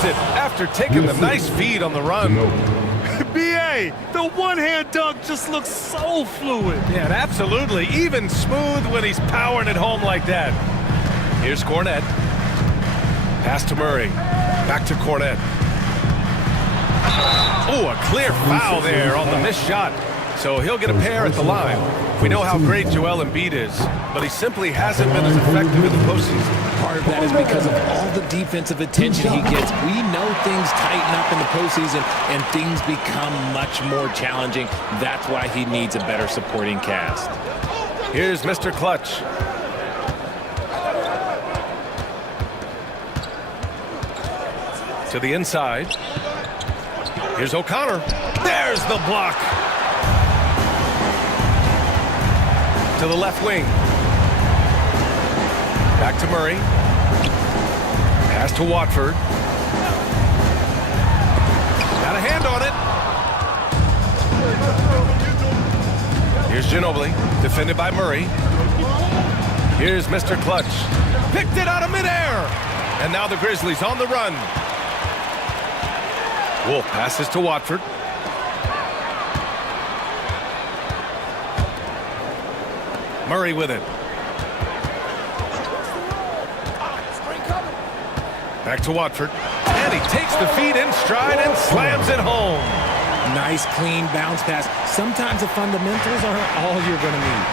gets it after taking the nice feed on the run. B.A., the one-hand dunk just looks so fluid. Yeah, absolutely. Even smooth when he's powering it home like that. Here's Cornette. Pass to Murray. Back to Cornette. Oh, a clear foul there on the missed shot. So he'll get a pair at the line. We know how great Joel Embiid is, but he simply hasn't been as effective in the postseason. Part of that is because of all the defensive attention he gets. We know things tighten up in the postseason and things become much more challenging. That's why he needs a better supporting cast. Here's Mr. Clutch. To the inside. Here's O'Connor. There's the block. To the left wing. Back to Murray. Pass to Watford. Got a hand on it. Here's Ginobili, defended by Murray. Here's Mr. Clutch. Picked it out of midair. And now the Grizzlies on the run. Wolf passes to Watford. Murray with it. Back to Watford. And he takes the feed in stride and slams it home. Nice, clean bounce pass. Sometimes the fundamentals are all you're going to need.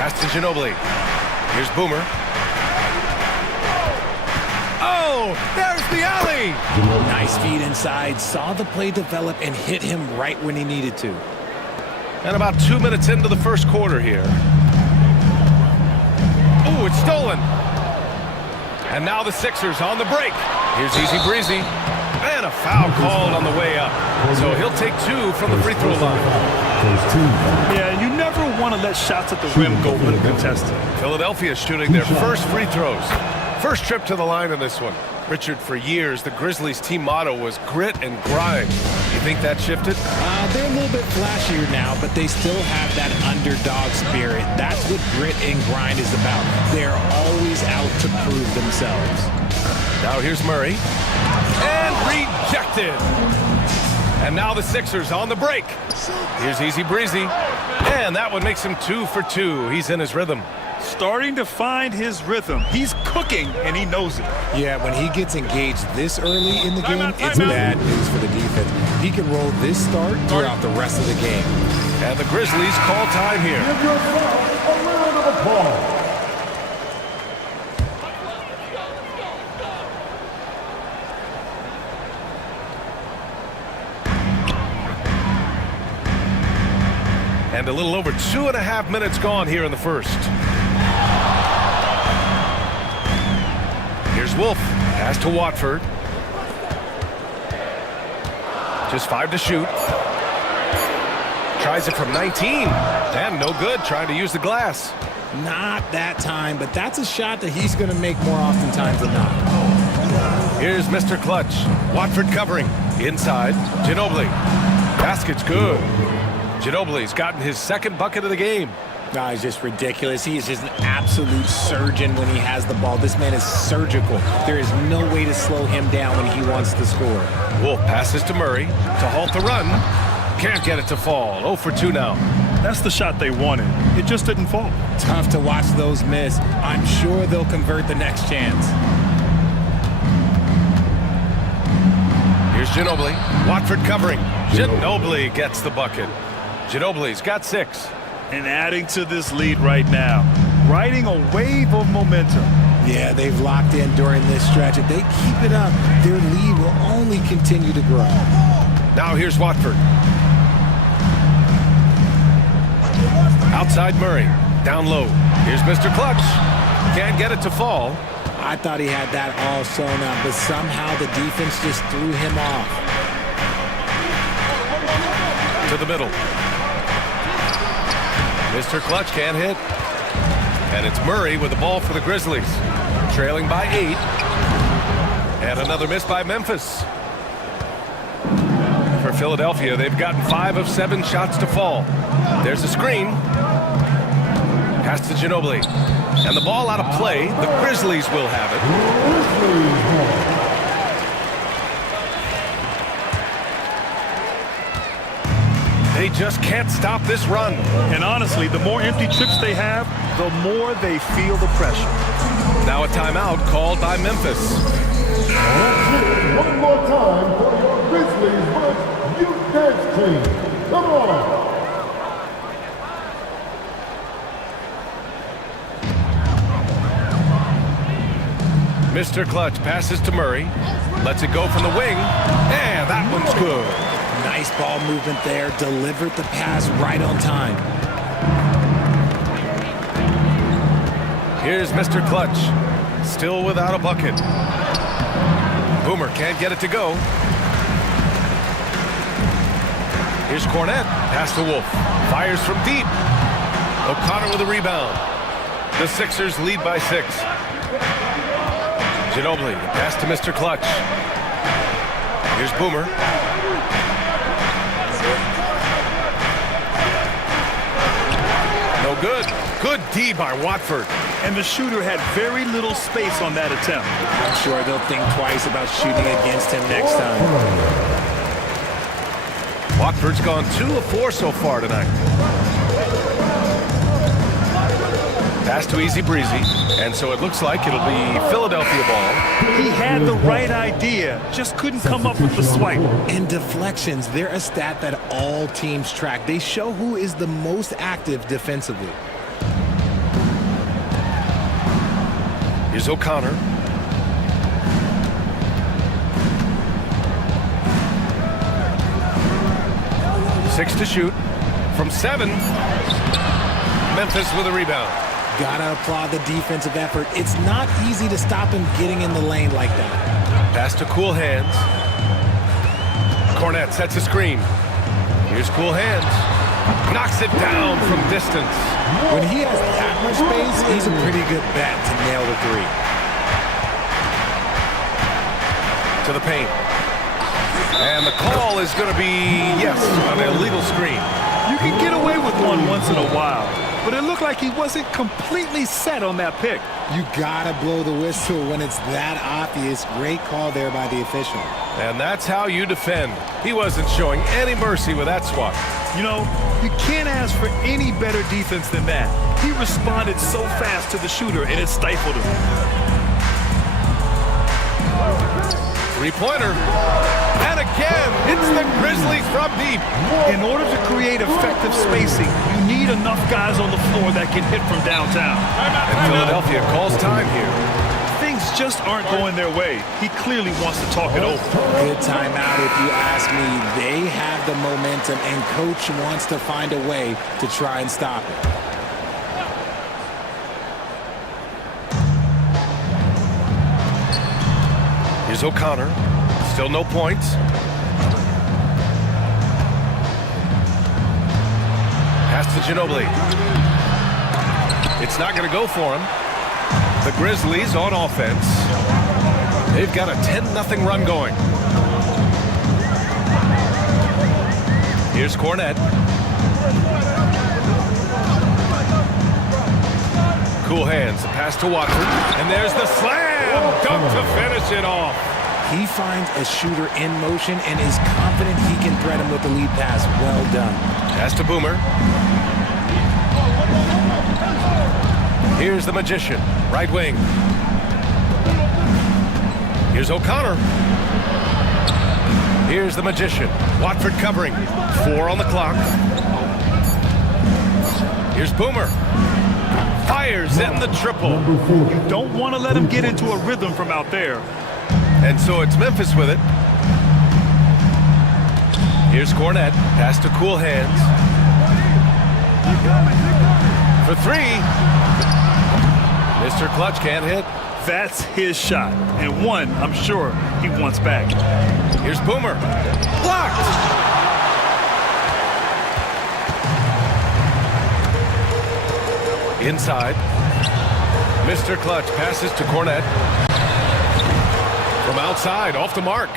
Pass to Ginobili. Here's Boomer. Oh, there's the alley. Nice feed inside. Saw the play develop and hit him right when he needed to. And about 2 minutes into the first quarter here. Oh, it's stolen. And now the Sixers on the break. Here's Easy Breezy. And a foul called on the way up. So he'll take 2 from the free throw line. Yeah, you never want to let shots at the rim go uncontested. Philadelphia shooting their first free throws. First trip to the line in this one. Richard, for years, the Grizzlies' team motto was grit and grind. You think that shifted? They're a little bit flashier now, but they still have that underdog spirit. That's what grit and grind is about. They're always out to prove themselves. Now here's Murray. And rejected. And now the Sixers on the break. Here's Easy Breezy. And that one makes him 2 for 2. He's in his rhythm. Starting to find his rhythm. He's cooking, and he knows it. Yeah, when he gets engaged this early in the game, it's bad news for the defense. He can roll this start throughout the rest of the game. And the Grizzlies call time here. Give yourself a round of applause. And a little over 2.5 minutes gone here in the first. Here's Wolf. Pass to Watford. Just 5 to shoot. Tries it from 19. And no good. Trying to use the glass. Not that time, but that's a shot that he's going to make more oftentimes than not. Here's Mr. Clutch. Watford covering. Inside. Ginobili. Basket's good. Ginobili's gotten his second bucket of the game. No, he's just ridiculous. He is just an absolute surgeon when he has the ball. This man is surgical. There is no way to slow him down when he wants to score. Wolf passes to Murray to halt the run. Can't get it to fall. 0 for 2 now. That's the shot they wanted. It just didn't fall. Tough to watch those miss. I'm sure they'll convert the next chance. Here's Ginobili. Watford covering. Ginobili gets the bucket. Ginobili's got 6. And adding to this lead right now, riding a wave of momentum. Yeah, they've locked in during this stretch. If they keep it up, their lead will only continue to grow. Now here's Watford. Outside Murray. Down low. Here's Mr. Clutch. Can't get it to fall. I thought he had that all sewn up, but somehow the defense just threw him off. To the middle. Mr. Clutch can't hit. And it's Murray with the ball for the Grizzlies. Trailing by 8. And another miss by Memphis. For Philadelphia, they've gotten 5 of 7 shots to fall. There's a screen. Pass to Ginobili. And the ball out of play. The Grizzlies will have it. They just can't stop this run. And honestly, the more empty trips they have, the more they feel the pressure. Now a timeout called by Memphis. One more time for your Grizzlies versus Youth Dance Team. Come on. Mr. Clutch passes to Murray. Lets it go from the wing. And that one's good. Nice ball movement there. Delivered the pass right on time. Here's Mr. Clutch. Still without a bucket. Boomer can't get it to go. Here's Cornette. Pass to Wolf. Fires from deep. O'Connor with a rebound. The Sixers lead by 6. Ginobili. Pass to Mr. Clutch. Here's Boomer. No good. Good D by Watford. And the shooter had very little space on that attempt. I'm sure they'll think twice about shooting against him next time. Watford's gone 2 of 4 so far tonight. Pass to Easy Breezy. And so it looks like it'll be Philadelphia ball. He had the right idea, just couldn't come up with the swipe. And deflections, they're a stat that all teams track. They show who is the most active defensively. Here's O'Connor. Six to shoot. From 7. Memphis with a rebound. Gotta applaud the defensive effort. It's not easy to stop him getting in the lane like that. Pass to Cool Hands. Cornette sets a screen. Here's Cool Hands. Knocks it down from distance. When he has that much space, he's a pretty good bet to nail the 3. To the paint. And the call is going to be, yes, an illegal screen. You can get away with one once in a while, but it looked like he wasn't completely set on that pick. You gotta blow the whistle when it's that obvious. Great call there by the official. And that's how you defend. He wasn't showing any mercy with that swat. You know, you can't ask for any better defense than that. He responded so fast to the shooter, and it stifled him. 3-pointer. And again, it's the Grizzlies from deep. In order to create effective spacing, you need enough guys on the floor that can hit from downtown. And Philadelphia calls time here. Things just aren't going their way. He clearly wants to talk it over. Good timeout if you ask me. They have the momentum, and Coach wants to find a way to try and stop it. Here's O'Connor. Still no points. Pass to Ginobili. It's not going to go for him. The Grizzlies on offense. They've got a 10-0 run going. Here's Cornette. Cool Hands. The pass to Watford. And there's the slam dunk to finish it off. He finds a shooter in motion and is confident he can threat him with the lead pass. Well done. Pass to Boomer. Here's the Magician, right wing. Here's O'Connor. Here's the Magician. Watford covering. 4 on the clock. Here's Boomer. Fires in the triple. You don't want to let him get into a rhythm from out there. And so it's Memphis with it. Here's Cornette. Pass to Cool Hands. For 3. Mr. Clutch can't hit. That's his shot. And one, I'm sure, he wants back. Here's Boomer. Blocked! Inside. Mr. Clutch passes to Cornette. From outside, off the mark.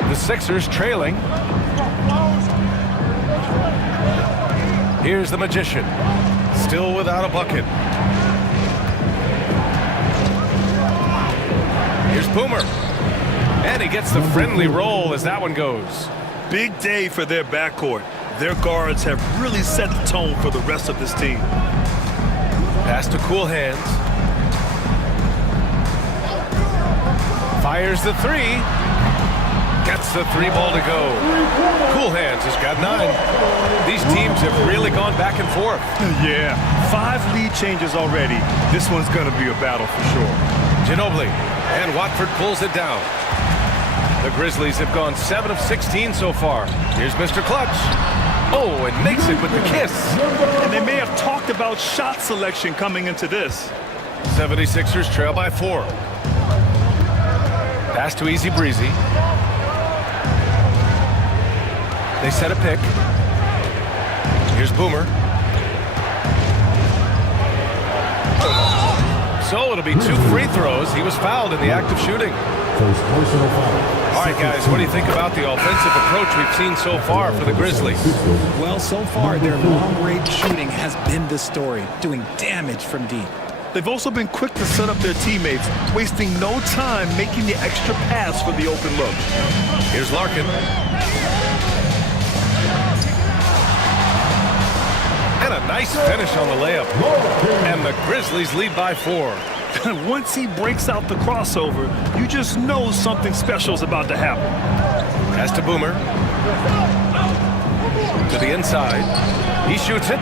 The Sixers trailing. Here's the Magician. Still without a bucket. Here's Boomer. And he gets the friendly roll as that one goes. Big day for their backcourt. Their guards have really set the tone for the rest of this team. Pass to Cool Hands. Fires the three. Gets the three ball to go. Cool Hands has got 9. These teams have really gone back and forth. Yeah, 5 lead changes already. This one's going to be a battle for sure. Ginobili, and Watford pulls it down. The Grizzlies have gone 7 of 16 so far. Here's Mr. Clutch. Oh, and makes it with the kiss. And they may have talked about shot selection coming into this. 76ers trail by 4. Pass to Easy Breezy. They set a pick. Here's Boomer. So it'll be 2 free throws. He was fouled in the act of shooting. All right, guys, what do you think about the offensive approach we've seen so far for the Grizzlies? Well, so far, their long-range shooting has been the story, doing damage from deep. They've also been quick to set up their teammates, wasting no time making the extra pass for the open look. Here's Larkin. And a nice finish on the layup. And the Grizzlies lead by 4. Once he breaks out the crossover, you just know something special is about to happen. Pass to Boomer. To the inside. He shoots it.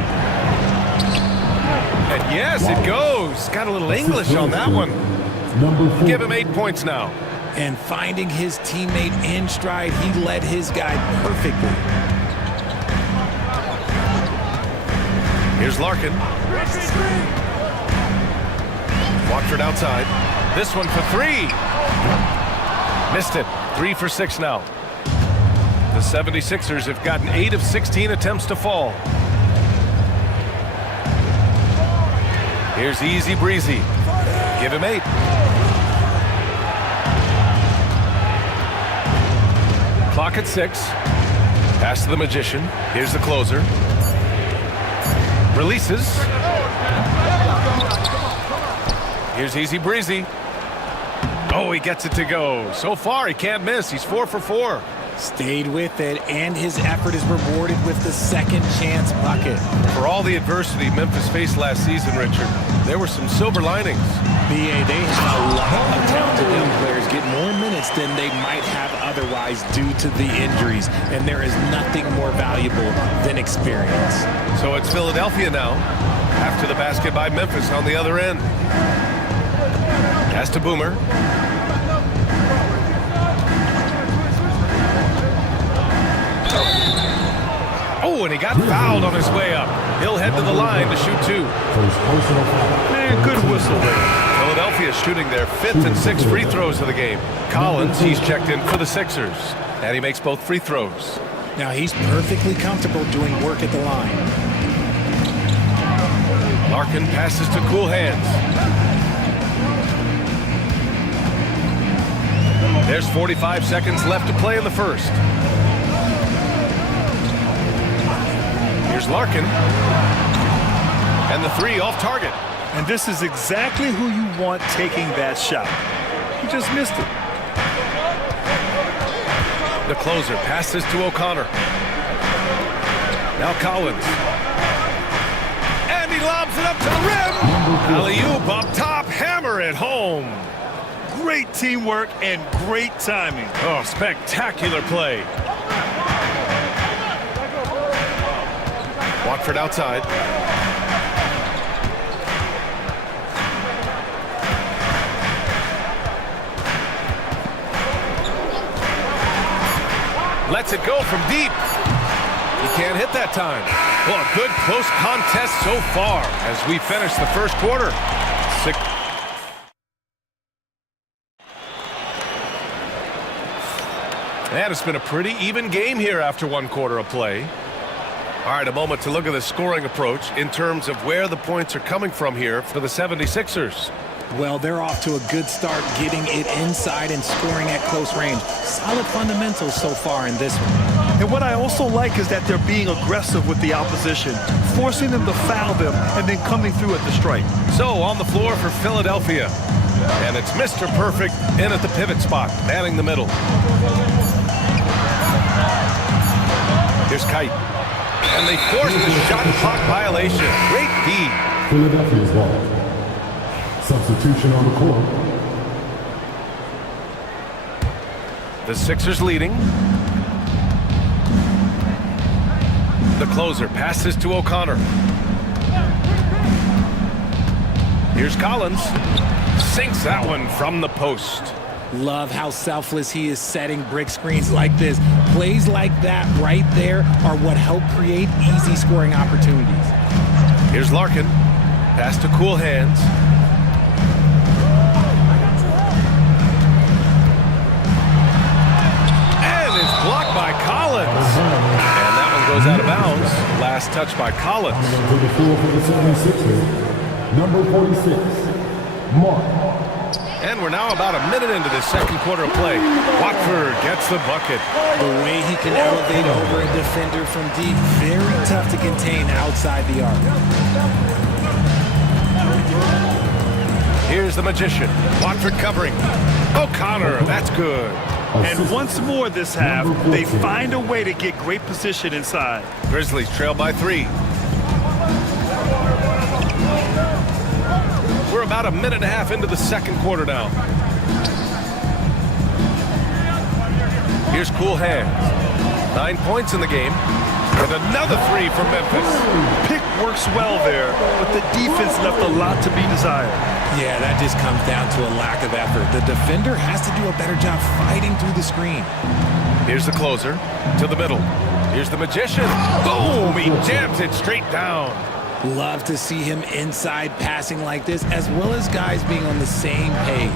And yes, it goes. Got a little English on that one. Give him 8 points now. And finding his teammate in stride, he led his guy perfectly. Here's Larkin. Watford outside. This one for 3. Missed it. 3 for 6 now. The 76ers have gotten 8 of 16 attempts to fall. Here's Easy Breezy. Give him 8. Clock at 6. Pass to the Magician. Here's the closer. Releases. Here's Easy Breezy. Oh, he gets it to go. So far, he can't miss. He's 4 for 4. Stayed with it, and his effort is rewarded with the second chance bucket. For all the adversity Memphis faced last season, Richard, there were some silver linings. BA, they had a lot of talented young players get more minutes than they might have otherwise due to the injuries, and there is nothing more valuable than experience. So it's Philadelphia now, after the basket by Memphis on the other end. Pass to Boomer. Oh, and he got fouled on his way up. He'll head to the line to shoot 2. Man, good whistle there. Philadelphia shooting their 5th and 6th free throws of the game. Collins, he's checked in for the Sixers. And he makes both free throws. Now he's perfectly comfortable doing work at the line. Larkin passes to Cool Hands. There's 45 seconds left to play in the first. Here's Larkin. And the 3 off target. And this is exactly who you want taking that shot. He just missed it. The closer passes to O'Connor. Now Collins. And he lobs it up to the rim. Alley-oop up top. Hammer it home. Great teamwork and great timing. Oh, spectacular play. Watford outside. Lets it go from deep. He can't hit that time. Well, a good close contest so far as we finish the first quarter. And it's been a pretty even game here after 1 quarter of play. All right, a moment to look at the scoring approach in terms of where the points are coming from here for the 76ers. Well, they're off to a good start getting it inside and scoring at close range. Solid fundamentals so far in this one. And what I also like is that they're being aggressive with the opposition, forcing them to foul them and then coming through at the strike. So on the floor for Philadelphia, And it's Mr. Perfect in at the pivot spot, manning the middle. Here's Kite. And they forced the shot clock violation. Great D. Philadelphia's ball. Substitution on the court. The Sixers leading. The closer passes to O'Connor. Here's Collins. Sinks that one from the post. Love how selfless he is setting brick screens like this. Plays like that right there are what help create easy scoring opportunities. Here's Larkin. Pass to Cool Hands. And it's blocked by Collins. And that one goes out of bounds. Last touch by Collins. To the floor for the 76ers, number 46, Mark. And we're now about a minute into the second quarter of play. Watford gets the bucket. The way he can elevate over a defender from deep, very tough to contain outside the arc. Here's the Magician. Watford covering. O'Connor, that's good. And once more this half, they find a way to get great position inside. Grizzlies trail by 3. We're about a minute and a half into the second quarter now. Here's Cool Hands. 9 points in the game. And another 3 from Memphis. Pick works well there, but the defense left a lot to be desired. Yeah, that just comes down to a lack of effort. The defender has to do a better job fighting through the screen. Here's the closer to the middle. Here's the Magician. Boom! He jams it straight down. Love to see him inside passing like this, as well as guys being on the same page.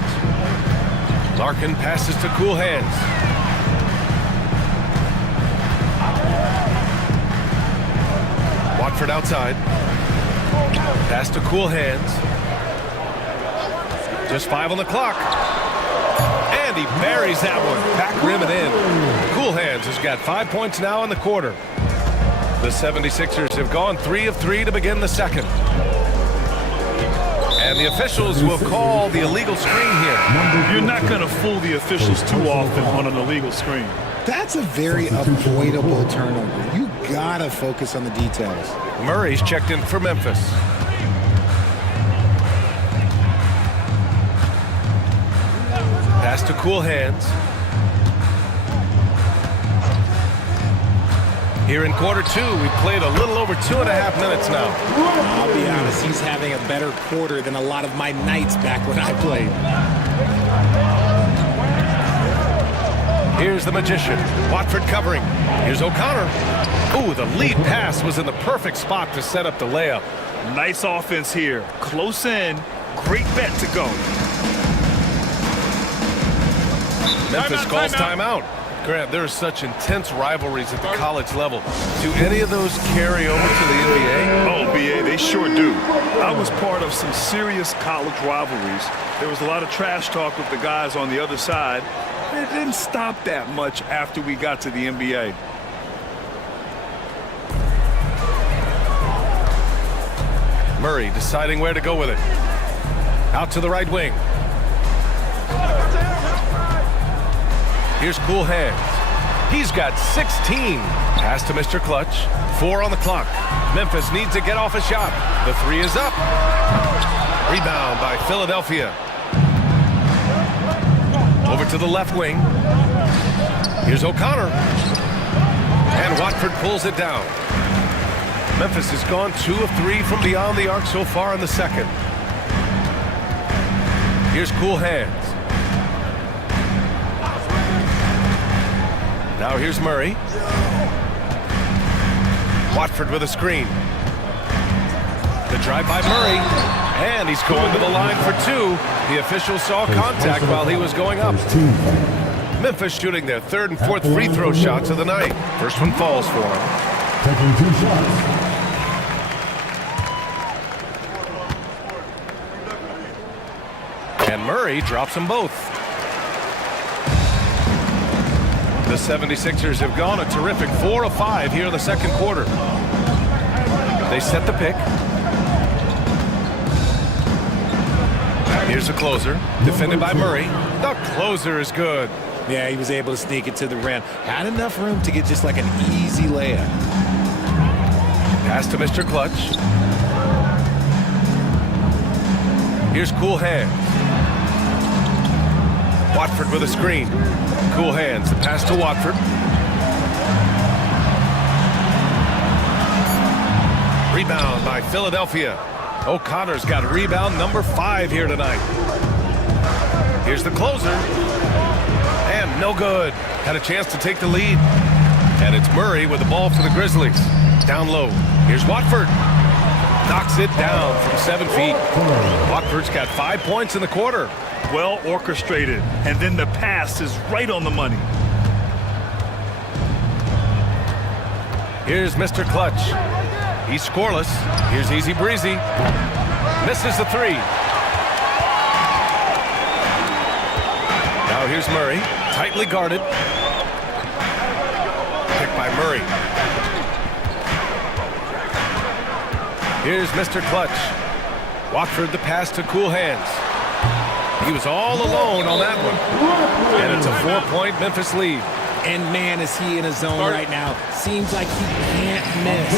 Larkin passes to Cool Hands. Watford outside. Pass to Cool Hands. Just 5 on the clock. And he buries that one. Back rim and in. Cool Hands has got 5 points now in the quarter. The 76ers have gone 3 of 3 to begin the second. And the officials will call the illegal screen here. You're not going to fool the officials too often on an illegal screen. That's a very avoidable turnover. You gotta focus on the details. Murray's checked in for Memphis. Pass to Cool Hands. Here in quarter 2, we've played a little over 2.5 minutes now. I'll be honest, he's having a better quarter than a lot of my nights back when I played. Here's the Magician. Watford covering. Here's O'Connor. Ooh, the lead pass was in the perfect spot to set up the layup. Nice offense here. Close in. Great bet to go. Memphis calls timeout. Grant, there are such intense rivalries at the college level. Do any of those carry over to the NBA? Oh, BA, they sure do. I was part of some serious college rivalries. There was a lot of trash talk with the guys on the other side. It didn't stop that much after we got to the NBA. Murray deciding where to go with it. Out to the right wing. Here's Cool Hands. He's got 16. Pass to Mr. Clutch. 4 on the clock. Memphis needs to get off a shot. The 3 is up. Rebound by Philadelphia. Over to the left wing. Here's O'Connor. And Watford pulls it down. Memphis has gone 2 of 3 from beyond the arc so far in the second. Here's Cool Hands. Now here's Murray. Watford with a screen. The drive by Murray. And he's going to the line for 2. The official saw contact while he was going up. Memphis shooting their 3rd and 4th free throw shots of the night. First one falls for him. Taking 2 shots. And Murray drops them both. The 76ers have gone a terrific 4 of 5 here in the second quarter. They set the pick. Here's the closer, defended by Murray. The closer is good. Yeah, he was able to sneak it to the rim. Had enough room to get just like an easy layup. Pass to Mr. Clutch. Here's Cool Hands. Watford with a screen. Cool Hands, the pass to Watford. Rebound by Philadelphia. O'Connor's got rebound number 5 here tonight. Here's the closer. And no good. Had a chance to take the lead. And it's Murray with the ball for the Grizzlies. Down low. Here's Watford. Knocks it down from 7 feet. Watford's got 5 points in the quarter. Well orchestrated. And then the pass is right on the money. Here's Mr. Clutch. He's scoreless. Here's Easy Breezy. Misses the 3. Now here's Murray. Tightly guarded. Picked by Murray. Here's Mr. Clutch. Watford the pass to Cool Hands. He was all alone on that one. And it's a 4-point Memphis lead. And man, is he in a zone right now. Seems like he can't miss.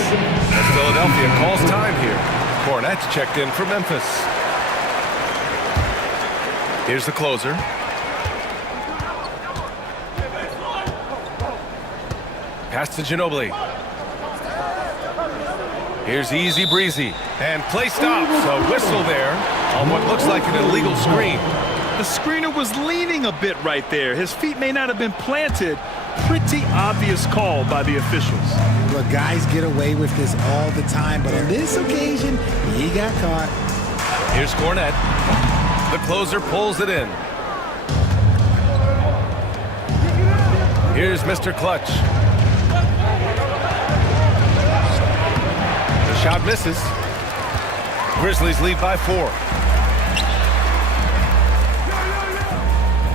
As Philadelphia calls time here. Cornette's checked in for Memphis. Here's the closer. Pass to Ginobili. Here's Easy Breezy. And play stops. A whistle there on what looks like an illegal screen. The screener was leaning a bit right there. His feet may not have been planted. Pretty obvious call by the officials. Look, guys get away with this all the time, but on this occasion, he got caught. Here's Cornette. The closer pulls it in. Here's Mr. Clutch. The shot misses. Grizzlies lead by 4.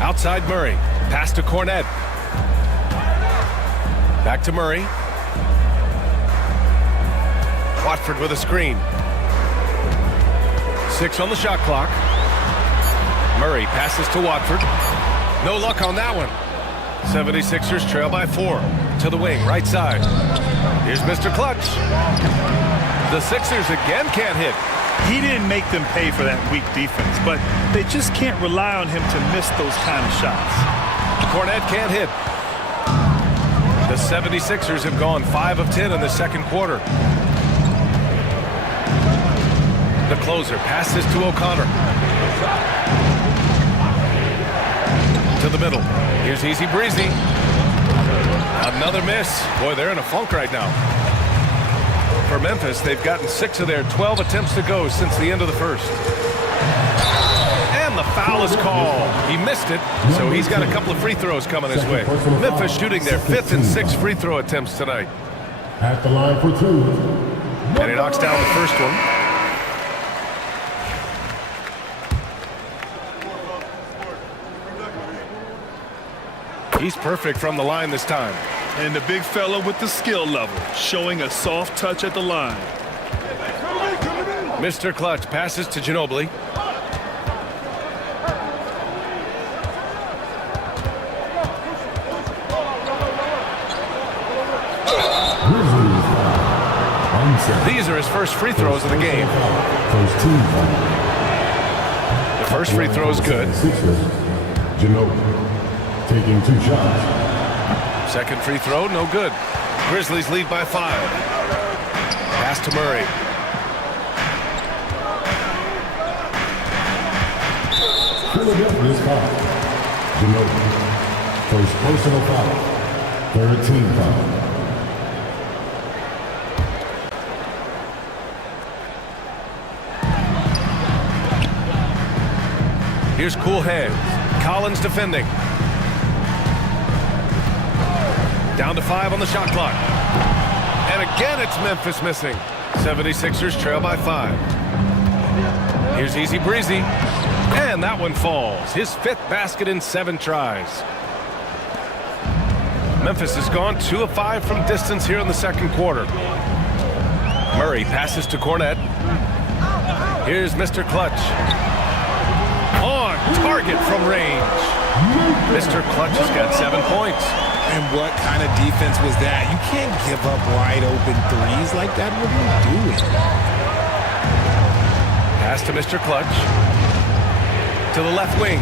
Outside Murray. Pass to Cornette. Back to Murray. Watford with a screen. 6 on the shot clock. Murray passes to Watford. No luck on that one. 76ers trail by 4. To the wing, right side. Here's Mr. Clutch. The Sixers again can't hit. He didn't make them pay for that weak defense, but they just can't rely on him to miss those kind of shots. Cornette can't hit. The 76ers have gone 5 of 10 in the second quarter. The closer passes to O'Connor. To the middle. Here's Easy Breezy. Another miss. Boy, they're in a funk right now. For Memphis, they've gotten 6 of their 12 attempts to go since the end of the first. And the foul is called. He missed it, so he's got a couple of free throws coming his way. Memphis shooting their 5th and 6th free throw attempts tonight. At the line for 2. And he knocks down the first one. He's perfect from the line this time. And the big fella with the skill level, showing a soft touch at the line. Mr. Clutch passes to Ginobili. These are his first free throws of the game. The first free throw is good. Ginobili taking 2 shots. Second free throw, no good. Grizzlies lead by 5. Pass to Murray. Philadelphia's foul. Ginobili. First personal foul. Third team foul. Here's Cool Hands. Collins defending. Down to 5 on the shot clock. And again, it's Memphis missing. 76ers trail by 5. Here's Easy Breezy. And that one falls. His 5th basket in 7 tries. Memphis has gone 2 of 5 from distance here in the second quarter. Murray passes to Cornette. Here's Mr. Clutch. target from range. Mr. Clutch has got 7 points. And what kind of defense was that? You can't give up wide open threes like that. What are you doing? Pass to Mr. Clutch. To the left wing.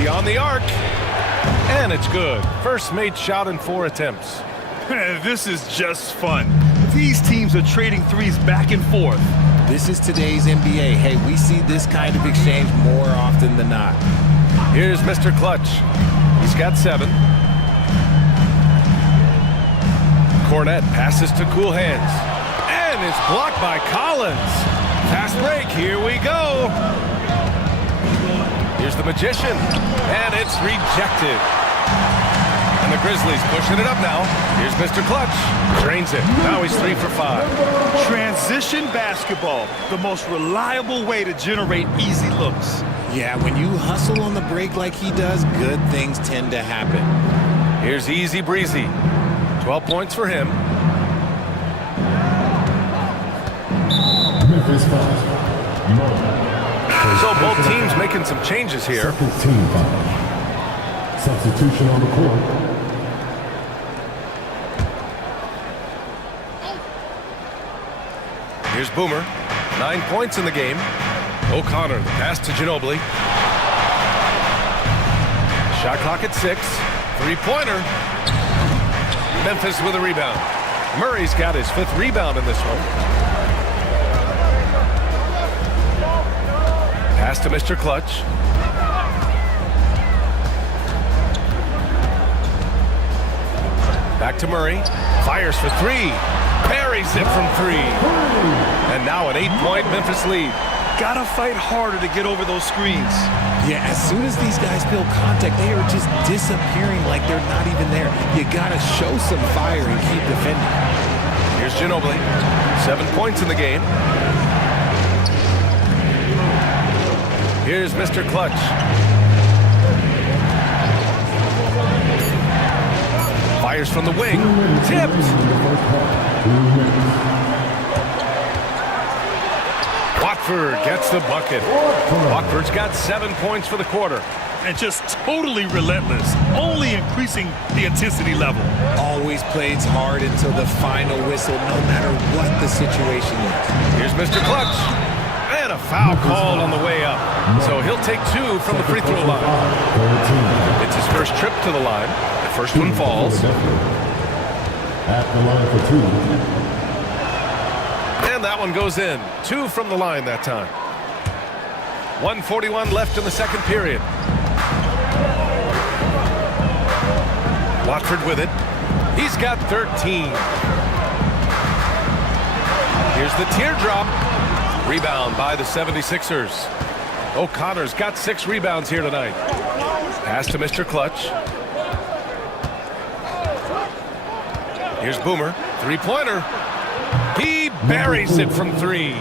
Beyond the arc. And it's good. First made shot in 4 attempts. This is just fun. These teams are trading threes back and forth. This is today's NBA. Hey, we see this kind of exchange more often than not. Here's Mr. Clutch. He's got 7. Cornette passes to cool hands. And it's blocked by Collins. Fast break. Here we go. Here's the Magician. And it's rejected. And the Grizzlies pushing it up now. Here's Mr. Clutch. Drains it. Now he's 3 for 5. Transition basketball, the most reliable way to generate easy looks. Yeah, when you hustle on the break like he does, good things tend to happen. Here's Easy Breezy. 12 points for him. Memphis foul. So both teams making some changes here. Second team foul. Substitution on the court. Here's Boomer. 9 points in the game. O'Connor, the pass to Ginobili. Shot clock at 6. 3-pointer. Memphis with a rebound. Murray's got his 5th rebound in this one. Pass to Mr. Clutch. Back to Murray. Fires for 3. Buries it from 3. And now an 8-point Memphis lead. Gotta fight harder to get over those screens. Yeah, as soon as these guys feel contact, they are just disappearing like they're not even there. You gotta show some fire and keep defending. Here's Ginobili. 7 points in the game. Here's Mr. Clutch. Fires from the wing. Tipped. Watford gets the bucket. Watford's got 7 points for the quarter. And just totally relentless, only increasing the intensity level. Always plays hard until the final whistle, no matter what the situation is. Here's Mr. Clutch. And a foul called on the way up. So he'll take 2 from the free throw line. It's his first trip to the line. The first one falls. At the line for 2. And that one goes in. 2 from the line that time. 1:41 left in the second period. Watford with it. He's got 13. Here's the teardrop. Rebound by the 76ers. O'Connor's got 6 rebounds here tonight. Pass to Mr. Clutch. Here's Boomer. 3-pointer. He buries it from 3.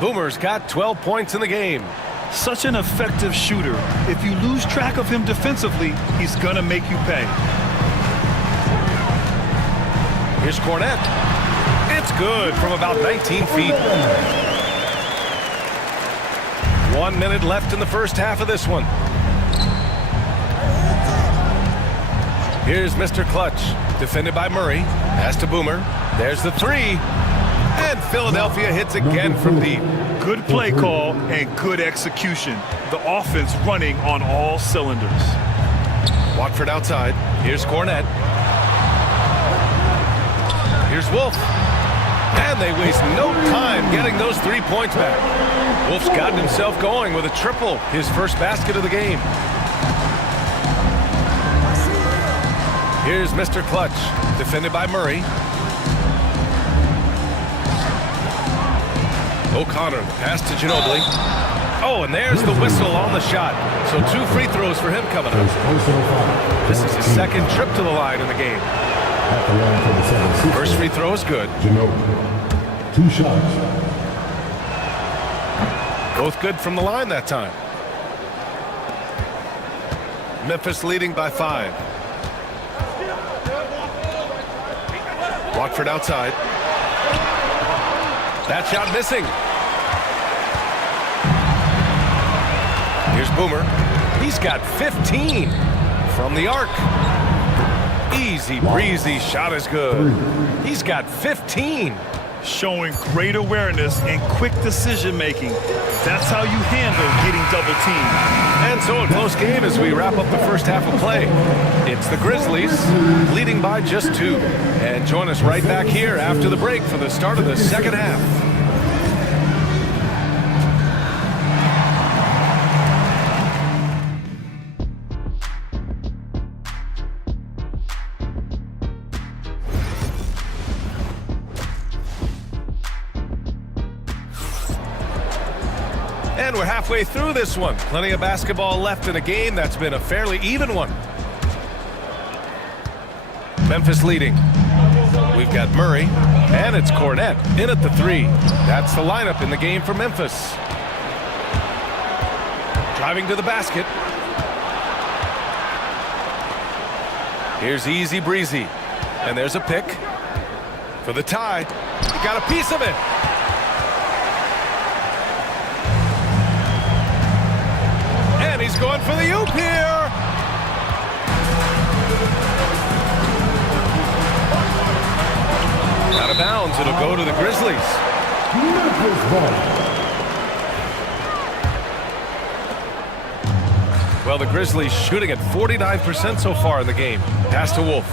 Boomer's got 12 points in the game. Such an effective shooter. If you lose track of him defensively, he's gonna make you pay. Here's Cornette. It's good from about 19 feet. 1 minute left in the first half of this one. Here's Mr. Clutch. Defended by Murray. Pass to Boomer. There's the 3. And Philadelphia hits again from deep. Good play call and good execution. The offense running on all cylinders. Watford outside. Here's Cornette. Here's Wolf. And they waste no time getting those 3 points back. Wolf's gotten himself going with a triple, his first basket of the game. Here's Mr. Clutch, defended by Murray. O'Connor, pass to Ginobili. Oh, and there's the whistle on the shot. So 2 free throws for him coming up. This is his second trip to the line in the game. At the line for the 76ers. First free throw is good. Ginobili. 2 shots. Both good from the line that time. Memphis leading by 5. Watford outside. That shot missing. Here's Boomer. He's got 15 from the arc. Easy breezy, shot is good. He's got 15. Showing great awareness and quick decision-making. That's how you handle getting double-teamed. And so a close game as we wrap up the first half of play. It's the Grizzlies leading by just 2. And join us right back here after the break for the start of the second half. And we're halfway through this one. Plenty of basketball left in a game that's been a fairly even one. Memphis leading. We've got Murray, and it's Cornette in at the 3. That's the lineup in the game for Memphis. Driving to the basket. Here's Easy Breezy. And there's a pick for the tie. He got a piece of it. And he's going for the oop here. Out of bounds, it'll go to the Grizzlies. Well, the Grizzlies shooting at 49% so far in the game. Pass to Wolf.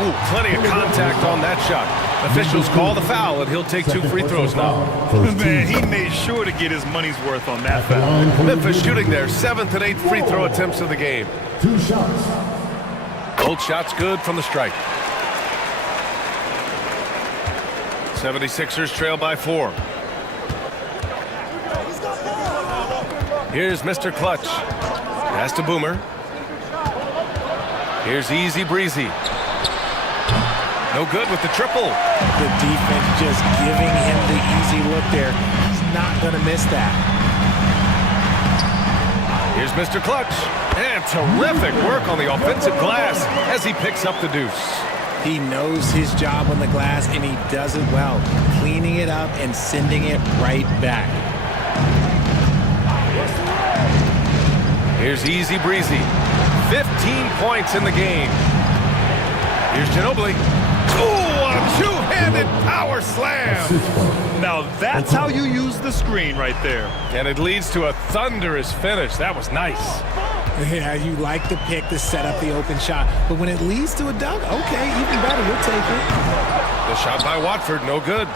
Ooh, plenty of contact on that shot. Officials call the foul, and he'll take 2 free throws now. Man, he made sure to get his money's worth on that foul. Memphis shooting their 7th and 8th free throw attempts of the game. 2 shots. Both shots good from the strike. 76ers trail by 4. Here's Mr. Clutch. Pass to Boomer. Here's Easy Breezy. No good with the triple. The defense just giving him the easy look there. He's not going to miss that. Here's Mr. Clutch. And terrific work on the offensive glass as he picks up the deuce. He knows his job on the glass, and he does it well, cleaning it up and sending it right back. Here's Easy Breezy. 15 points in the game. Here's Ginobili. Ooh, a two-handed power slam. Now that's how you use the screen right there. And it leads to a thunderous finish. That was nice. Yeah, you like the pick to set up the open shot, but when it leads to a dunk, okay, even better, we'll take it. The shot by Watford, no good.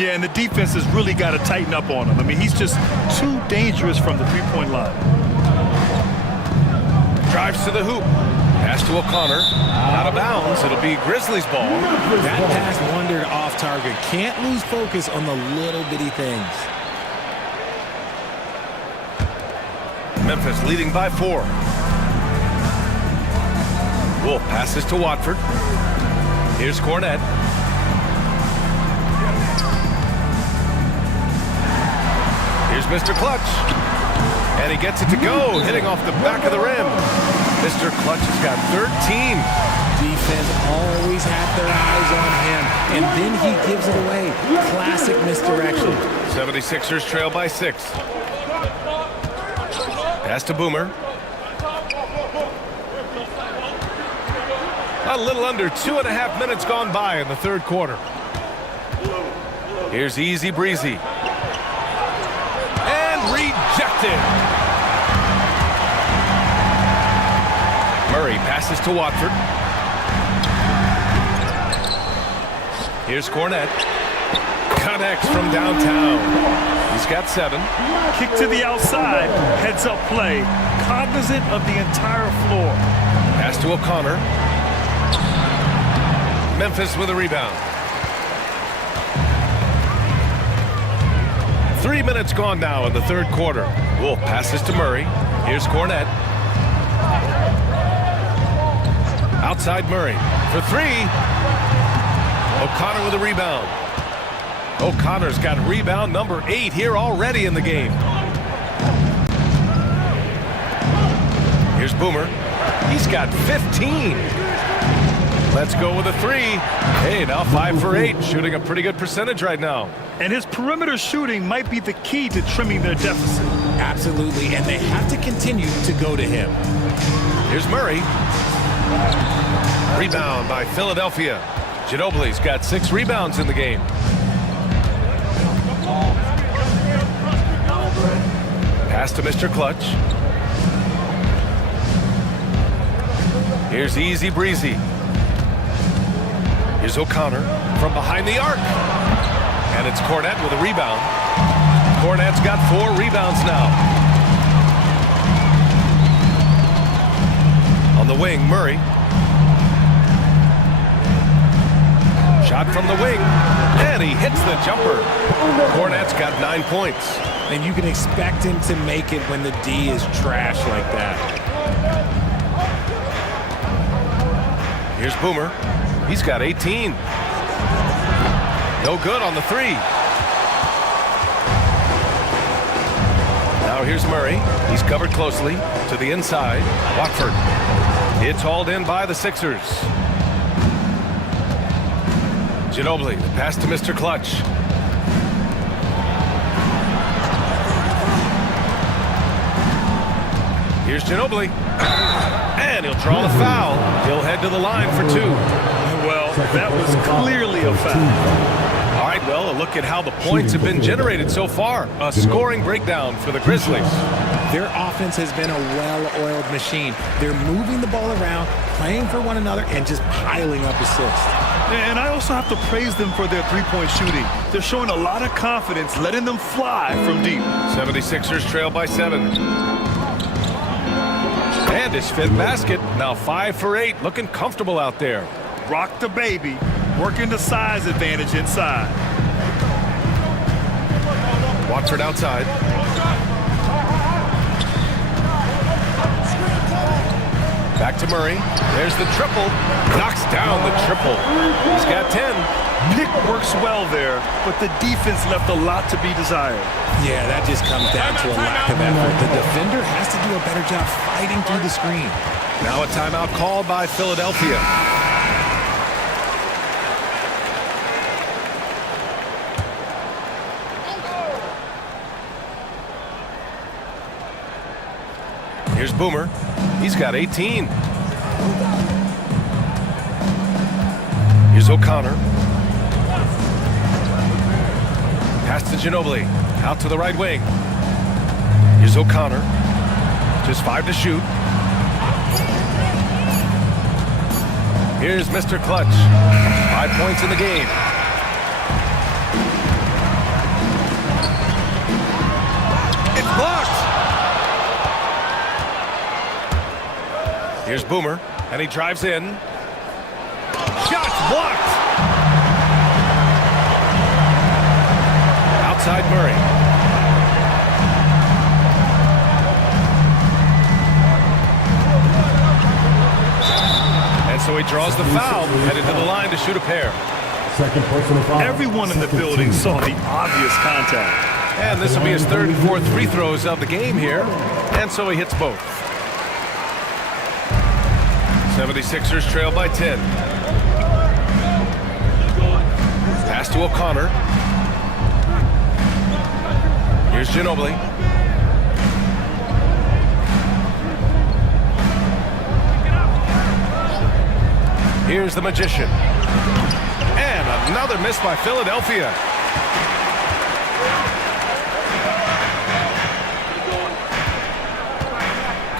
Yeah, and the defense has really got to tighten up on him. I mean, he's just too dangerous from the three-point line. Drives to the hoop. Pass to O'Connor. Out of bounds. It'll be Grizzlies ball. That pass wandered off target. Can't lose focus on the little bitty things. Memphis leading by 4. Wolf passes to Watford. Here's Cornette. Here's Mr. Clutch. And he gets it to go, hitting off the back of the rim. Mr. Clutch has got 13. Defense always have their eyes on him, and then he gives it away. Classic misdirection. 76ers trail by 6. Pass to Boomer. A little under 2.5 minutes gone by in the third quarter. Here's Easy Breezy. And rejected. Murray passes to Watford. Here's Cornette. Connects from downtown. He's got 7. Kick to the outside, heads-up play, cognizant of the entire floor. Pass to O'Connor. Memphis with a rebound. 3 minutes gone now in the third quarter. Wolf passes to Murray. Here's Cornette. Outside Murray for 3. O'Connor with a rebound. O'Connor's got rebound number 8 here already in the game. Here's Boomer. He's got 15. Let's go with a three. Hey, now 5 for 8, shooting a pretty good percentage right now. And his perimeter shooting might be the key to trimming their deficit. Absolutely, and they have to continue to go to him. Here's Murray. Rebound by Philadelphia. Ginobili's got 6 rebounds in the game. Pass to Mr. Clutch. Here's Easy Breezy. Here's O'Connor from behind the arc. And it's Cornette with a rebound. Cornette's got 4 rebounds now. On the wing, Murray. Shot from the wing, and he hits the jumper. Cornette's got 9 points. And you can expect him to make it when the D is trash like that. Here's Boomer. He's got 18. No good on the 3. Now here's Murray. He's covered closely to the inside. Watford. It's hauled in by the Sixers. Ginobili, the pass to Mr. Clutch. Here's Ginobili. And he'll draw the foul. He'll head to the line for 2. Well, that was clearly a foul. All right, well, a look at how the points have been generated so far. A scoring breakdown for the Grizzlies. Their offense has been a well-oiled machine. They're moving the ball around, playing for one another, and just piling up assists. And I also have to praise them for their three-point shooting. They're showing a lot of confidence, letting them fly from deep. 76ers trail by 7. And his 5th basket. Now 5 for 8. Looking comfortable out there. Rock the baby, working the size advantage inside. Watford outside. Back to Murray. There's the triple. Knocks down the triple. He's got 10. Pick works well there, but the defense left a lot to be desired. Yeah, that just comes down to a lack of effort. The defender has to do a better job fighting through the screen. Now a timeout called by Philadelphia. Here's Boomer. He's got 18. Here's O'Connor. Pass to Ginobili. Out to the right wing. Here's O'Connor. Just 5 to shoot. Here's Mr. Clutch. 5 points in the game. It's blocked. Here's Boomer, and he drives in. Shots blocked. Outside Murray. And so he draws the foul, headed to the line to shoot a pair. Second personal foul. Everyone in the building saw the obvious contact. And this will be his 3rd and 4th free throws of the game here. And so he hits both. 76ers trail by 10. Pass to O'Connor. Here's Ginobili. Here's the Magician. And another miss by Philadelphia.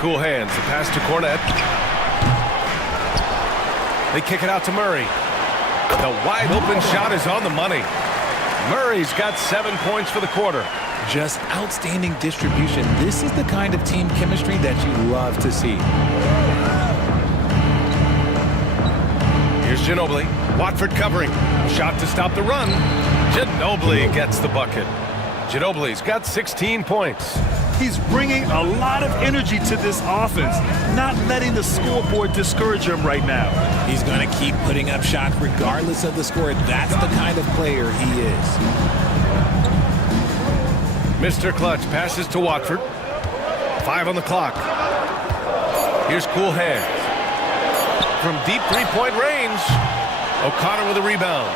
Cool hands. The pass to Cornette. They kick it out to Murray. The wide open shot is on the money. Murray's got 7 points for the quarter. Just outstanding distribution. This is the kind of team chemistry that you love to see. Here's Ginobili. Watford covering. Shot to stop the run. Ginobili gets the bucket. Ginobili's got 16 points. He's bringing a lot of energy to this offense, not letting the scoreboard discourage him right now. He's going to keep putting up shots regardless of the score. That's the kind of player he is. Mr. Clutch passes to Watford. 5 on the clock. Here's Cool Hands. from deep three-point range. O'Connor with a rebound.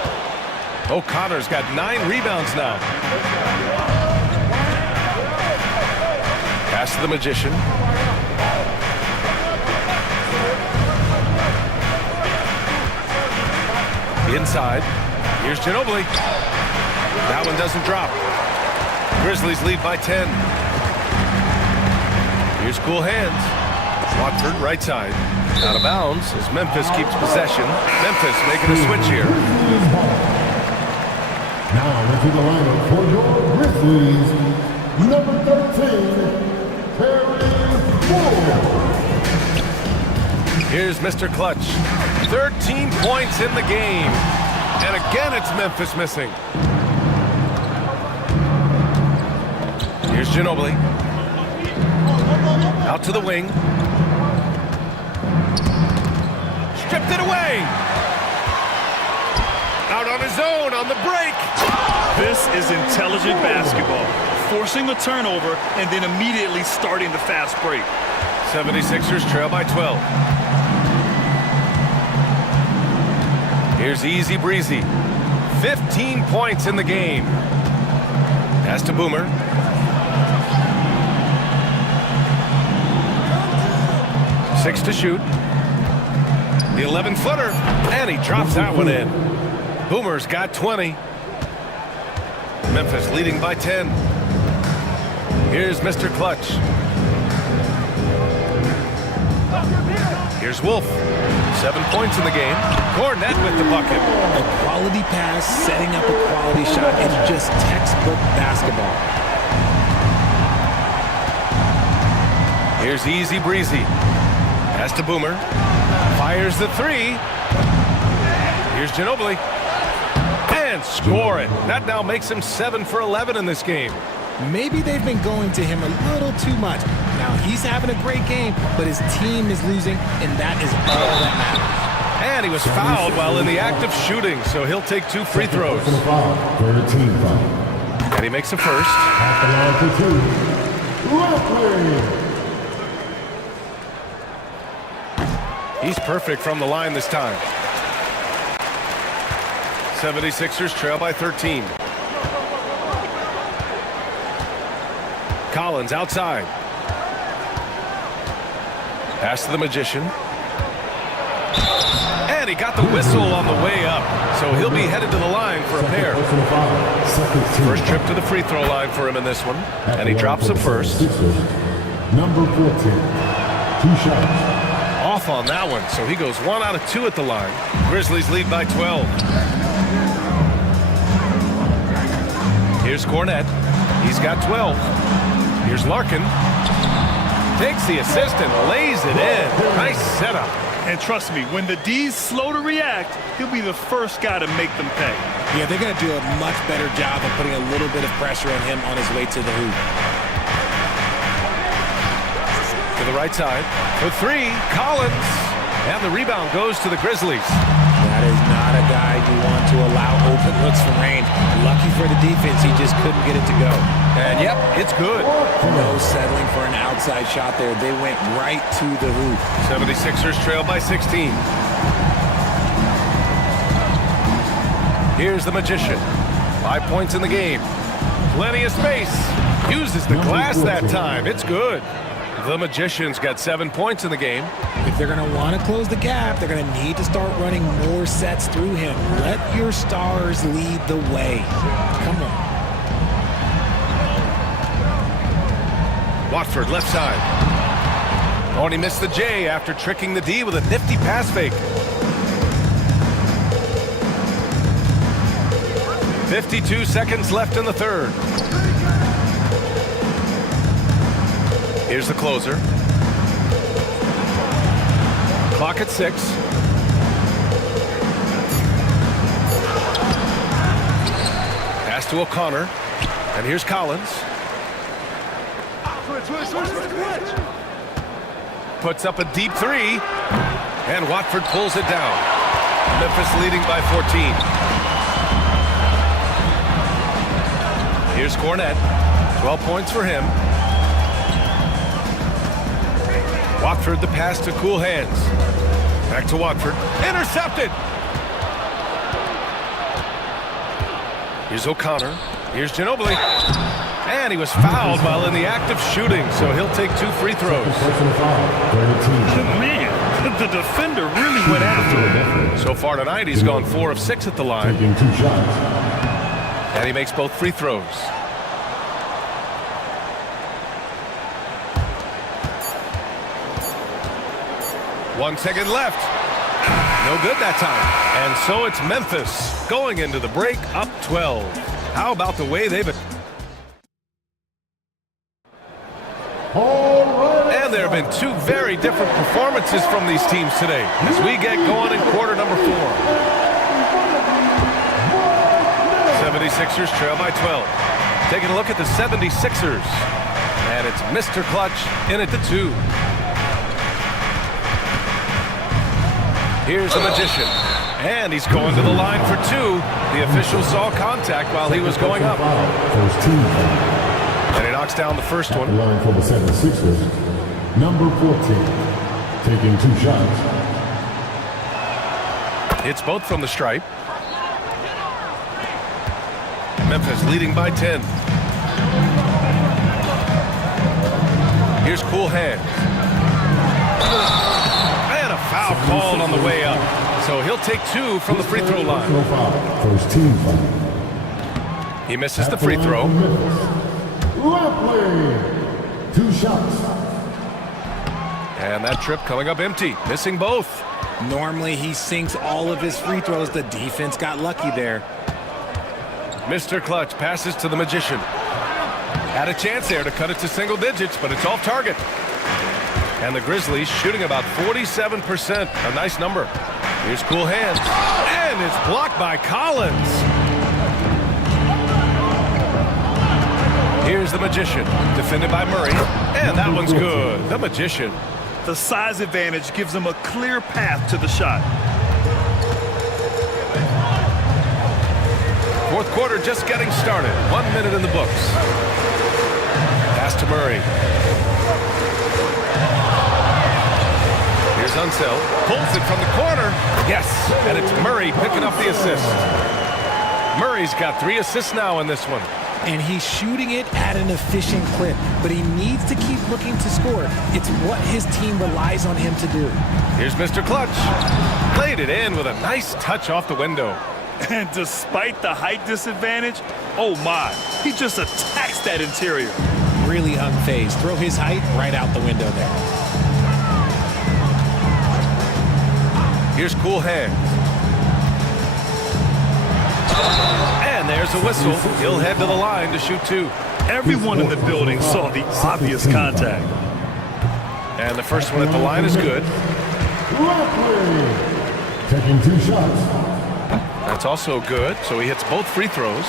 O'Connor's got 9 rebounds now. Pass to the Magician. Inside. Here's Ginobili. That one doesn't drop. Grizzlies lead by 10. Here's Cool Hands. Watford right side. Out of bounds as Memphis keeps possession. Memphis making a switch here. Now into the lineup for your Grizzlies, number 13, Terry Ford. Here's Mr. Clutch. 13 points in the game. And again, it's Memphis missing. Here's Ginobili. Out to the wing. Stripped it away. Out on his own on the break. This is intelligent basketball. Forcing a turnover and then immediately starting the fast break. 76ers trail by 12. Here's Easy Breezy. 15 points in the game. Pass to Boomer. Six to shoot. The 11-footer. And he drops that one in. Boomer's got 20. Memphis leading by 10. Here's Mr. Clutch. Here's Wolf. 7 points in the game. Cornette with the bucket. A quality pass, setting up a quality shot. It's just textbook basketball. Here's Easy Breezy. Pass to Boomer. Fires the three. Here's Ginobili. And score it. That now makes him 7 for 11 in this game. Maybe they've been going to him a little too much. Now, he's having a great game, but his team is losing, and that is all that matters. And he was fouled while in the act of shooting, so he'll take 2 free throws. Third team foul. And he makes a first. At the line for 2, Leslie. He's perfect from the line this time. 76ers trail by 13. Collins outside. Pass to the Magician. And he got the whistle on the way up. So he'll be headed to the line for a pair. First trip to the free throw line for him in this one. And he drops the first. Number 14, 2 shots. Off on that one, so he goes 1 out of 2 at the line. Grizzlies lead by 12. Here's Cornette. He's got 12. Here's Larkin. Takes the assist and lays it in. Nice setup. And trust me, when the D's slow to react, he'll be the first guy to make them pay. Yeah, they're going to do a much better job of putting a little bit of pressure on him on his way to the hoop. To the right side. For 3, Collins. And the rebound goes to the Grizzlies. That is not a guy you want to allow open looks from range. Lucky for the defense, he just couldn't get it to go. And yep, it's good. No settling for an outside shot there. They went right to the hoop. 76ers trail by 16. Here's the Magician. 5 points in the game. Plenty of space. Uses the glass that time. It's good. The Magician's got 7 points in the game. If they're going to want to close the gap, they're going to need to start running more sets through him. Let your stars lead the way. Come on. Watford left side. Oh, and he missed the J after tricking the D with a nifty pass fake. 52 seconds left in the third. Here's the closer. Clock at 6. Pass to O'Connor. And here's Collins. Puts up a deep 3. And Watford pulls it down. Memphis leading by 14. Here's Cornette. 12 points for him. Watford the pass to Cool Hands. Back to Watford. Intercepted. Here's O'Connor. Here's Ginobili. And he was fouled while in the act of shooting, so he'll take 2 free throws. Man, the defender really went after him. So far tonight, he's gone 4 of 6 at the line. Taking 2 shots. And he makes both free throws. One second left. No good that time. And so it's Memphis going into the break up 12. How about the way they've... And there have been 2 very different performances from these teams today as we get going in quarter number 4. 76ers trail by 12. Taking a look at the 76ers. And it's Mr. Clutch in at the 2. Here's the Magician. And he's going to the line for 2. The official saw contact while he was going up. First team foul. And he knocks down the first The one. line for the 76ers. Number 14. Taking 2 shots. It's both from the stripe. Memphis leading by 10. Here's Cool Hands. And a foul called on the way up. So he'll take 2 from the free throw line. First team foul. He misses the free throw. Left lane. 2 shots. And that trip coming up empty. Missing both. Normally, he sinks all of his free throws. The defense got lucky there. Mr. Clutch passes to the Magician. Had a chance there to cut it to single digits, but it's off target. And the Grizzlies shooting about 47%. A nice number. Here's Cool Hands. And it's blocked by Collins. Here's the Magician. Defended by Murray. And that one's good. The Magician. The size advantage gives him a clear path to the shot. Fourth quarter just getting started. 1 minute in the books. Pass to Murray. Here's Unseld. Pulls it from the corner. Yes, and it's Murray picking up the assist. Murray's got 3 assists now in this one. And he's shooting it at an efficient clip, but he needs to keep looking to score. It's what his team relies on him to do. Here's Mr. Clutch. Played it in with a nice touch off the window. And despite the height disadvantage, oh my, he just attacks that interior. Really unfazed. Throw his height right out the window there. Here's Cool Hands. And there's a whistle. He'll head to the line to shoot 2. Everyone in the building saw the obvious contact. And the first one at the line is good. Left lane. Taking 2 shots. That's also good, so he hits both free throws.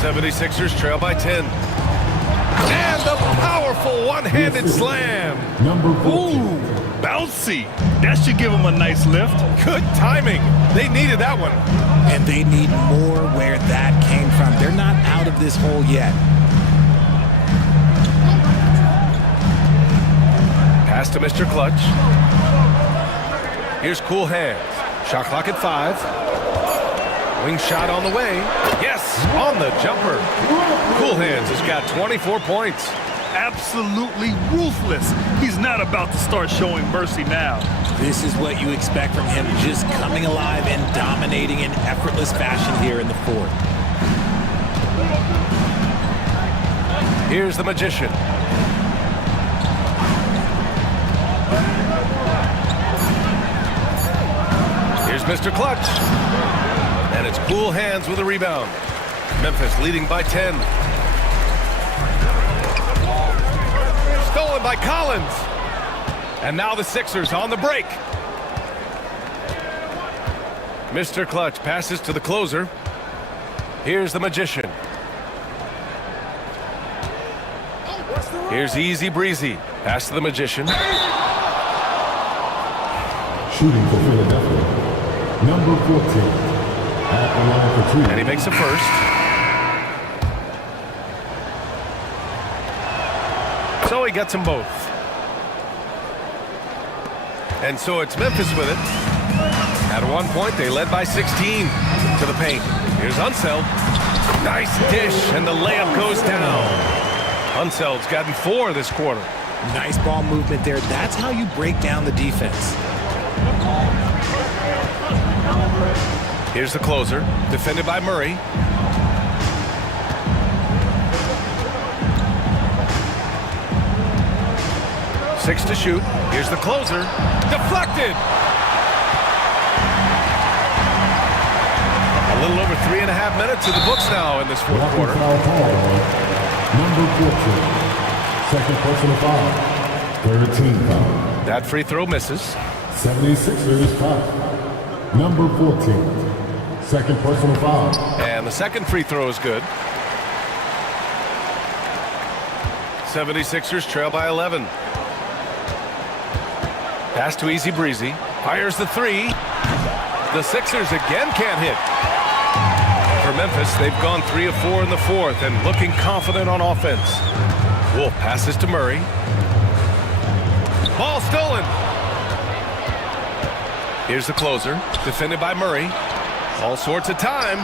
76ers trail by 10. And the powerful one-handed slam. Number 14. Ooh, bouncy. That should give him a nice lift. Good timing. They needed that one. And they need more where that came from. They're not out of this hole yet. Pass to Mr. Clutch. Here's Cool Hands. Shot clock at 5. Wing shot on the way. Yes, on the jumper. Cool Hands has got 24 points. Absolutely ruthless. He's not about to start showing mercy now. This is what you expect from him, just coming alive and dominating in effortless fashion here in the 4th. Here's the Magician. Here's Mr. Clutch. And it's Cool Hands with a rebound. Memphis leading by 10. Stolen by Collins. And now the Sixers on the break. Mr. Clutch passes to the closer. Here's the Magician. Here's Easy Breezy. Pass to the Magician. Shooting for Philadelphia. Number 14. At the line for 2. And he makes a first. So he gets them both. And so it's Memphis with it. At one point, they led by 16 to the paint. Here's Unseld. Nice dish, and the layup goes down. Unseld's gotten 4 this quarter. Nice ball movement there. That's how you break down the defense. Here's the closer, defended by Murray. Six to shoot. Here's the closer. Deflected! A little over 3.5 minutes in the books now in this fourth quarter. Number 14. Second personal foul. 13 foul. That free throw misses. 76ers foul. Number 14. Second personal foul. And the second free throw is good. 76ers trail by 11. Pass to Easy Breezy. Fires the three. The Sixers again can't hit. For Memphis, they've gone 3 of 4 in the fourth and looking confident on offense. Wolf passes to Murray. Ball stolen. Here's the closer, defended by Murray. All sorts of time,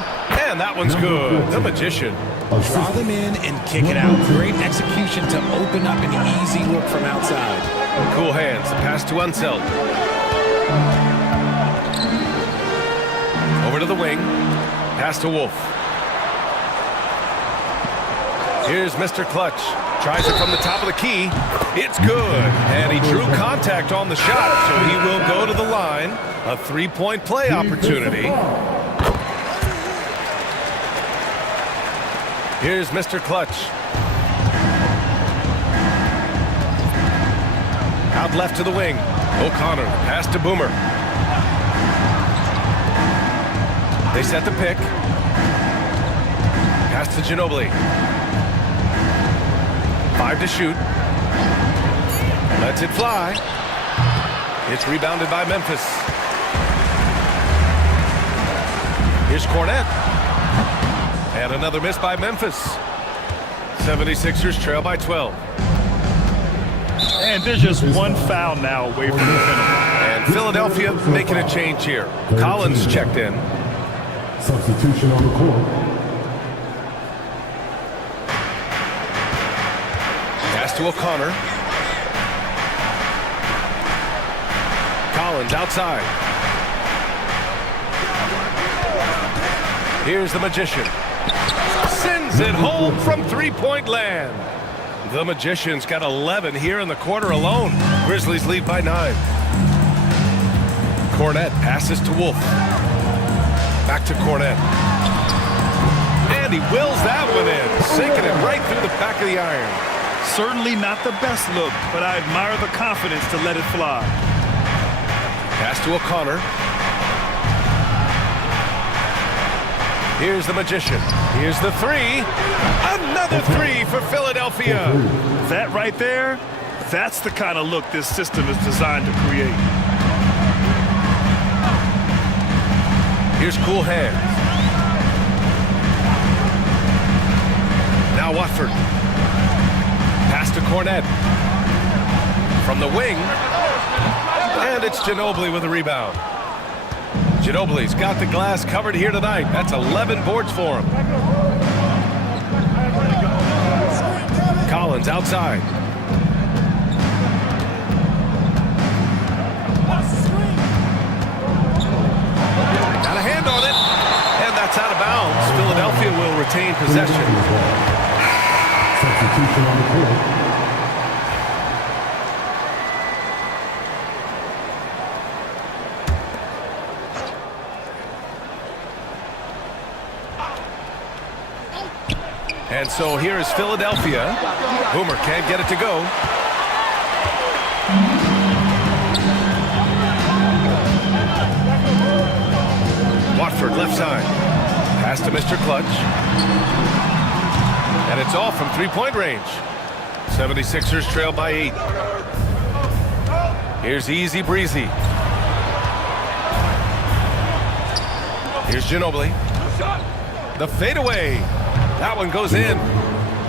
and that one's good. The Magician. Draw them in and kick it out. Great execution to open up an easy look from outside. Cool hands, the pass to Unseld. Over to the wing, pass to Wolf. Here's Mr. Clutch. Tries it from the top of the key. It's good. And he drew contact on the shot, so he will go to the line. A three-point play opportunity. Here's Mr. Clutch. Out left to the wing. O'Connor, pass to Boomer. They set the pick. Pass to Ginobili. 5 to shoot. Lets it fly. It's rebounded by Memphis. Here's Cornette. And another miss by Memphis. 76ers trail by 12. And there's just one foul now away from the finish. And Philadelphia making a change here. Collins checked in. Substitution on the court. Pass to O'Connor. Collins outside. Here's the Magician. Sends it home from three-point land. The Magician's got 11 here in the quarter alone. Grizzlies lead by 9. Cornette passes to Wolf. Back to Cornette. And he wills that one in, sinking it right through the back of the iron. Certainly not the best look, but I admire the confidence to let it fly. Pass to O'Connor. Here's the Magician. Here's the three. Another three for Philadelphia. That right there, that's the kind of look this system is designed to create. Here's cool hands. Now Watford. Pass to Cornette. From the wing. And it's Ginobili with a rebound. Ginobili's got the glass covered here tonight. That's 11 boards for him. Collins outside. Got a hand on it. And that's out of bounds. Philadelphia will retain possession. Substitution on the court. And so here is Philadelphia. Boomer can't get it to go. Watford left side. Pass to Mr. Clutch. And it's off from three-point range. 76ers trail by 8. Here's Easy Breezy. Here's Ginobili. The fadeaway. That one goes in.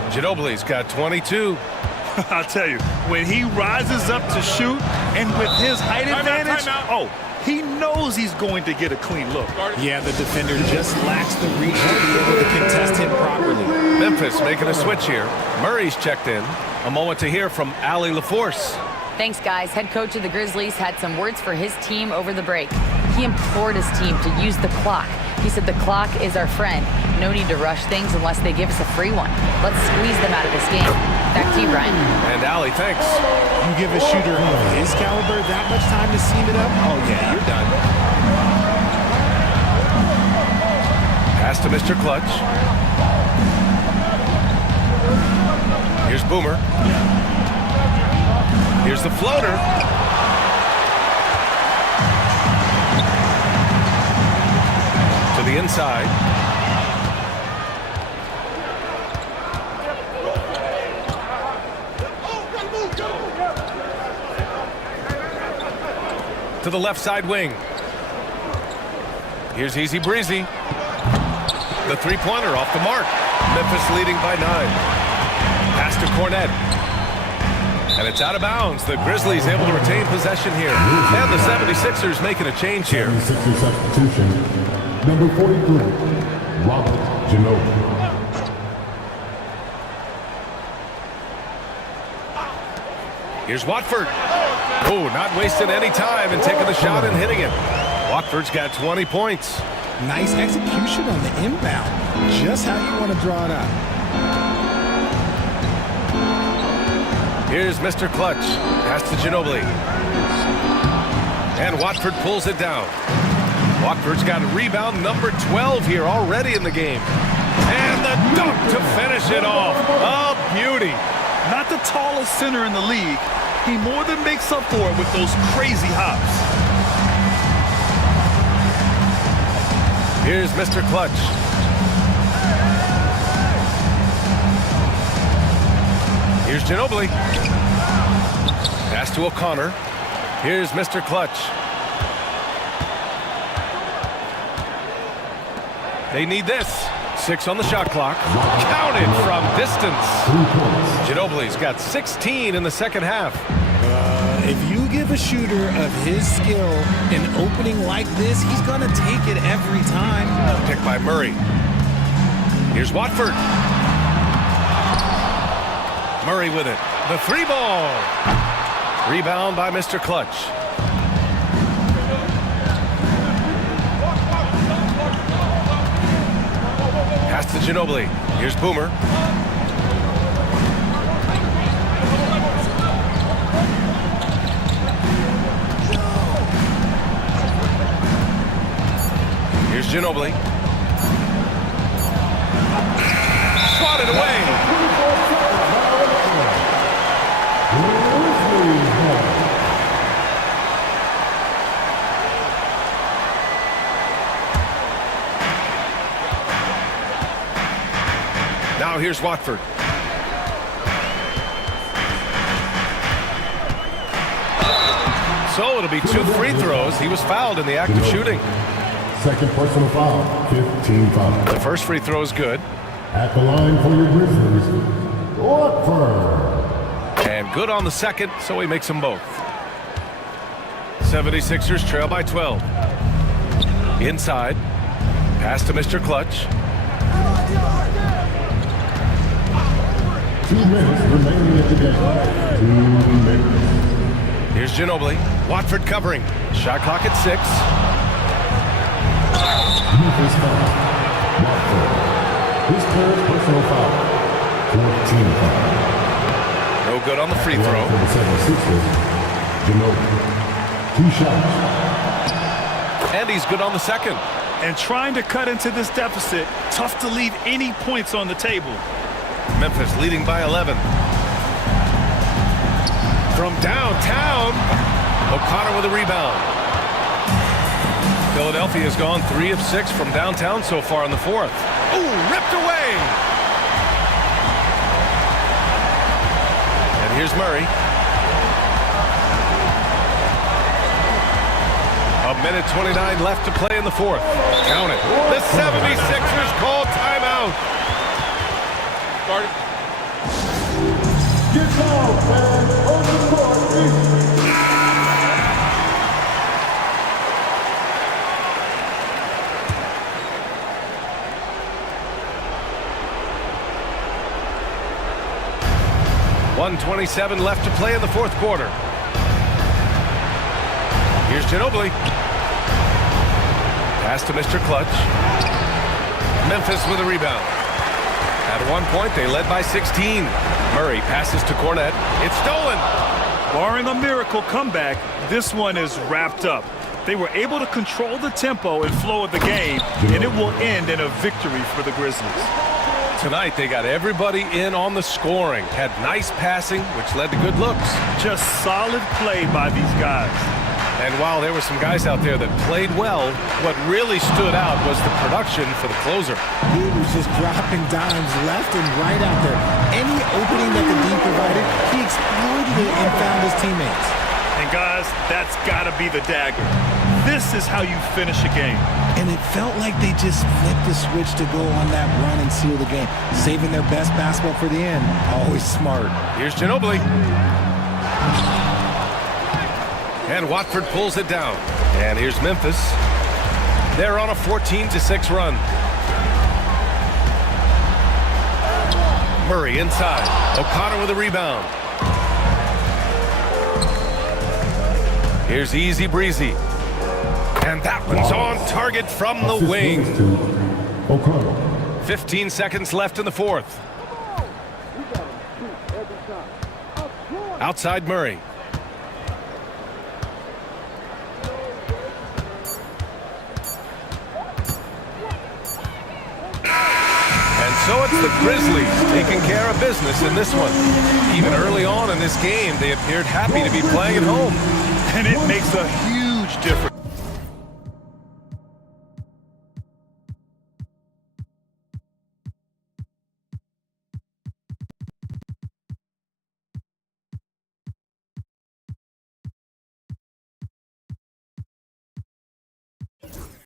Ginobili's got 22. I'll tell you, when he rises up to shoot, and with his height advantage, he knows he's going to get a clean look. Yeah, the defender just lacks the reach to be able to contest him properly. Memphis making a switch here. Murray's checked in. A moment to hear from Allie LaForce. Thanks, guys. Head coach of the Grizzlies had some words for his team over the break. He implored his team to use the clock. He said the clock is our friend. No need to rush things unless they give us a free one. Let's squeeze them out of this game. Back to you, Brian. And Allie, thanks. You give a shooter of his caliber that much time to seam it up? Oh, yeah, you're done. Pass to Mr. Clutch. Here's Boomer. Here's the floater. To the inside. To the left side wing. Here's Easy Breezy. The three-pointer off the mark. Memphis leading by 9. Pass to Cornette. And it's out of bounds. The Grizzlies able to retain possession here. And the 76ers making a change here. 76er substitution. Number 43, Robert Ginobili. Here's Watford. Oh, not wasting any time and taking the shot and hitting it. Watford's got 20 points. Nice execution on the inbound. Just how you want to draw it up. Here's Mr. Clutch. Pass to Ginobili. And Watford pulls it down. Watford's got a rebound number 12 here already in the game. And the dunk to finish it off. A beauty. Not the tallest center in the league. He more than makes up for it with those crazy hops. Here's Mr. Clutch. Here's Ginobili. Pass to O'Connor. Here's Mr. Clutch. They need this. 6 on the shot clock. Counted from distance. Ginobili's got 16 in the second half. If you give a shooter of his skill an opening like this, he's going to take it every time. Picked by Murray. Here's Watford. Murray with it. The three ball. Rebound by Mr. Clutch. Pass to Ginobili. Here's Boomer. Here's Ginobili. Swatted away. Now here's Watford. So it'll be 2 free throws. He was fouled in the act of shooting. Second personal foul, 15 fouls. The first free throw is good. At the line for your Grizzlies, Watford. And good on the second, so he makes them both. 76ers trail by 12. Inside. Pass to Mr. Clutch. 2 minutes remaining at the game. 2 minutes. Here's Ginobili. Watford covering. Shot clock at 6. Memphis foul. Watford. His third personal foul. 14 foul. No good on the free throw. For the 76ers, Ginobili. 2 shots. And he's good on the second. And trying to cut into this deficit, tough to leave any points on the table. Memphis leading by 11. From downtown, O'Connor with a rebound. Philadelphia has gone 3 of 6 from downtown so far in the fourth. Ooh, ripped away. And here's Murray. A minute 29 left to play in the fourth. Count it. The 76ers call timeout. Get down, man. 1:27 left to play in the fourth quarter. Here's Ginobili. Pass to Mr. Clutch. Memphis with a rebound. At one point, they led by 16. Murray passes to Cornette. It's stolen. Barring a miracle comeback, this one is wrapped up. They were able to control the tempo and flow of the game, and it will end in a victory for the Grizzlies. Tonight, they got everybody in on the scoring. Had nice passing, which led to good looks. Just solid play by these guys. And while there were some guys out there that played well, what really stood out was the production for the closer. He was just dropping dimes left and right out there. Any opening that the D provided, he exploited it and found his teammates. And guys, that's got to be the dagger. This is how you finish a game. And it felt like they just flipped the switch to go on that run and seal the game. Saving their best basketball for the end. Always smart. Here's Ginobili. And Watford pulls it down. And here's Memphis. They're on a 14-6 run. Murray inside. O'Connor with a rebound. Here's Easy Breezy. And that one's on target from the wing. 15 seconds left in the fourth. Outside Murray. So it's the Grizzlies taking care of business in this one. Even early on in this game, they appeared happy to be playing at home. And it makes a huge difference.